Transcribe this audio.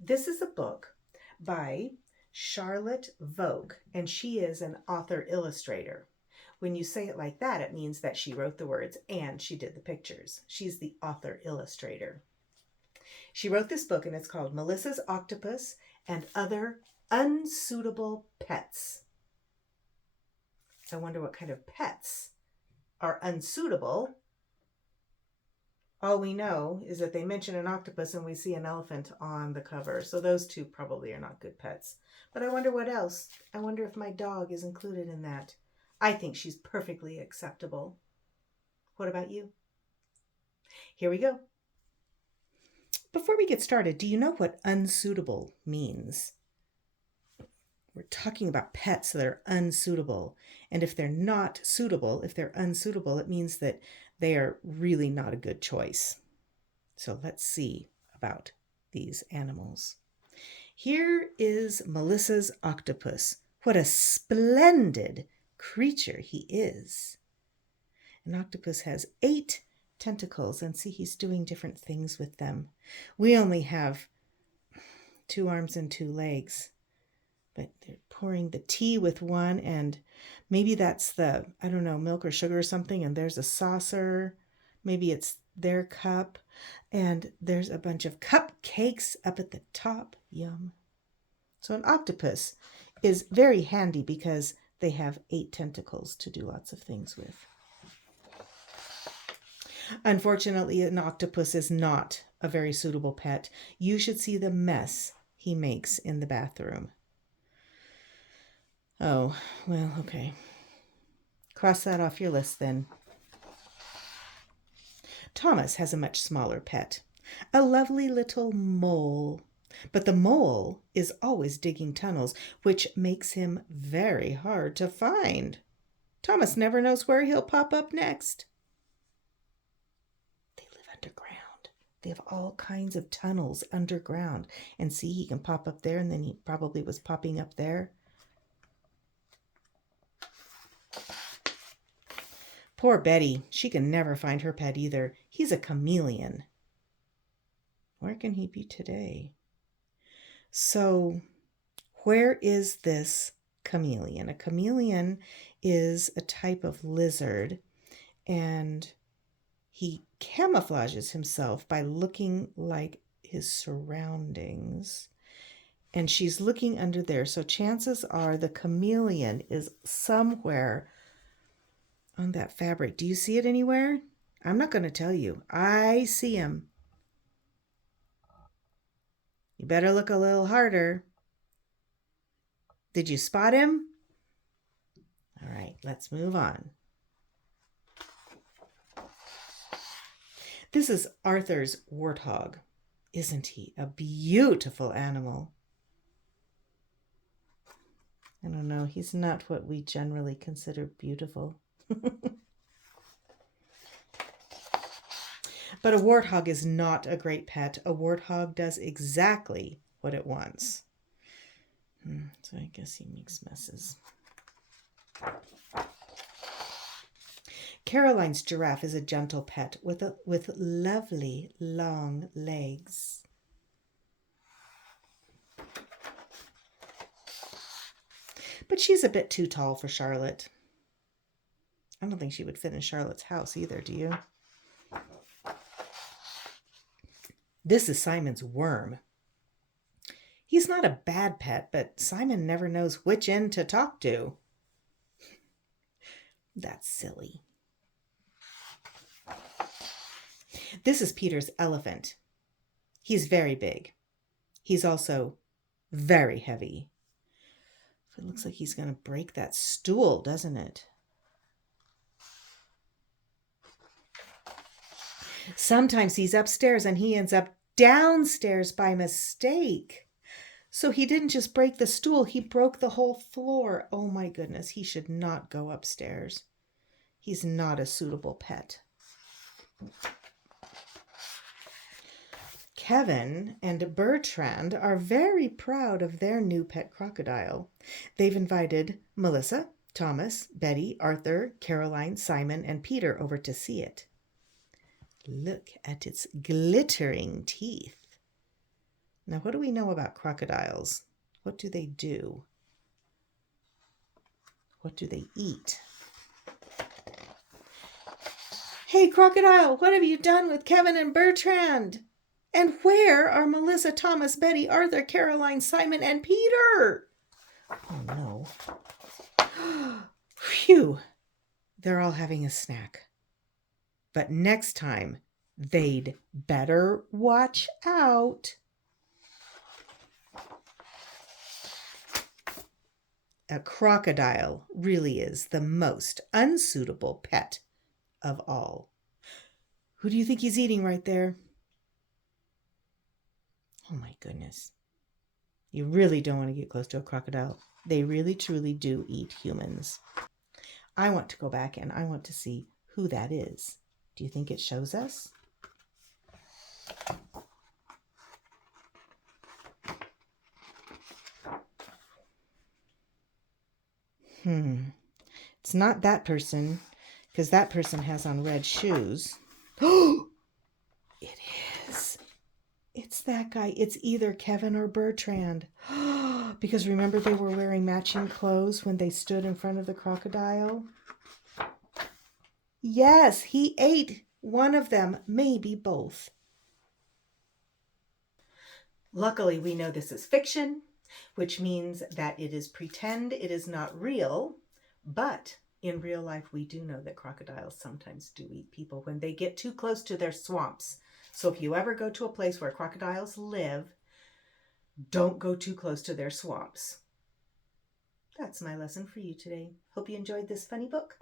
This is a book by Charlotte Voake, and she is an author-illustrator. When you say it like that, it means that she wrote the words and she did the pictures. She's the author-illustrator. She wrote this book, and it's called Melissa's Octopus and Other Unsuitable Pets. I wonder what kind of pets are unsuitable. All we know is that they mention an octopus and we see an elephant on the cover. So those two probably are not good pets. But I wonder what else. I wonder if my dog is included in that. I think she's perfectly acceptable. What about you? Here we go. Before we get started, do you know what unsuitable means? We're talking about pets that are unsuitable. And if they're not suitable, if they're unsuitable, it means that they are really not a good choice. So let's see about these animals. Here is Melissa's octopus. What a splendid creature he is. An octopus has 8 tentacles, and see, he's doing different things with them. We only have 2 arms and 2 legs, but they're pouring the tea with one, and maybe that's the, I don't know, milk or sugar or something, and there's a saucer. Maybe it's their cup, and there's a bunch of cupcakes up at the top. Yum. So an octopus is very handy because they have 8 tentacles to do lots of things with. Unfortunately, an octopus is not a very suitable pet. You should see the mess he makes in the bathroom. Oh, well, okay. Cross that off your list then. Thomas has a much smaller pet, a lovely little mole. But the mole is always digging tunnels, which makes him very hard to find. Thomas never knows where he'll pop up next. They live underground. They have all kinds of tunnels underground. And see, he can pop up there, and then he probably was popping up there. Poor Betty. She can never find her pet either. He's a chameleon. Where can he be today? So, where is this chameleon? A chameleon is a type of lizard, and he camouflages himself by looking like his surroundings. And she's looking under there. So chances are the chameleon is somewhere on that fabric. Do you see it anywhere? I'm not going to tell you. I see him. You better look a little harder. Did you spot him? All right, let's move on. This is Arthur's warthog. Isn't he a beautiful animal? I don't know, he's not what we generally consider beautiful. But a warthog is not a great pet. A warthog does exactly what it wants. So I guess he makes messes. Caroline's giraffe is a gentle pet with lovely long legs. But she's a bit too tall for Charlotte. I don't think she would fit in Charlotte's house either, do you? This is Simon's worm. He's not a bad pet, but Simon never knows which end to talk to. That's silly. This is Peter's elephant. He's very big. He's also very heavy. It looks like he's going to break that stool, doesn't it? Sometimes he's upstairs and he ends up downstairs by mistake. So he didn't just break the stool, he broke the whole floor. Oh my goodness, he should not go upstairs. He's not a suitable pet. Kevin and Bertrand are very proud of their new pet crocodile. They've invited Melissa, Thomas, Betty, Arthur, Caroline, Simon, and Peter over to see it. Look at its glittering teeth. Now, what do we know about crocodiles? What do they do? What do they eat? Hey, crocodile, what have you done with Kevin and Bertrand? And where are Melissa, Thomas, Betty, Arthur, Caroline, Simon, and Peter? Oh, no. Phew. They're all having a snack. But next time, they'd better watch out. A crocodile really is the most unsuitable pet of all. Who do you think he's eating right there? Oh my goodness. You really don't want to get close to a crocodile. They really truly do eat humans. I want to go back and I want to see who that is. Do you think it shows us? It's not that person, because that person has on red shoes. Oh, it is. It's that guy. It's either Kevin or Bertrand. Because remember, they were wearing matching clothes when they stood in front of the crocodile? Yes, he ate one of them, maybe both. Luckily, we know this is fiction, which means that it is pretend, it is not real, but in real life, we do know that crocodiles sometimes do eat people when they get too close to their swamps. So if you ever go to a place where crocodiles live, don't go too close to their swamps. That's my lesson for you today. Hope you enjoyed this funny book.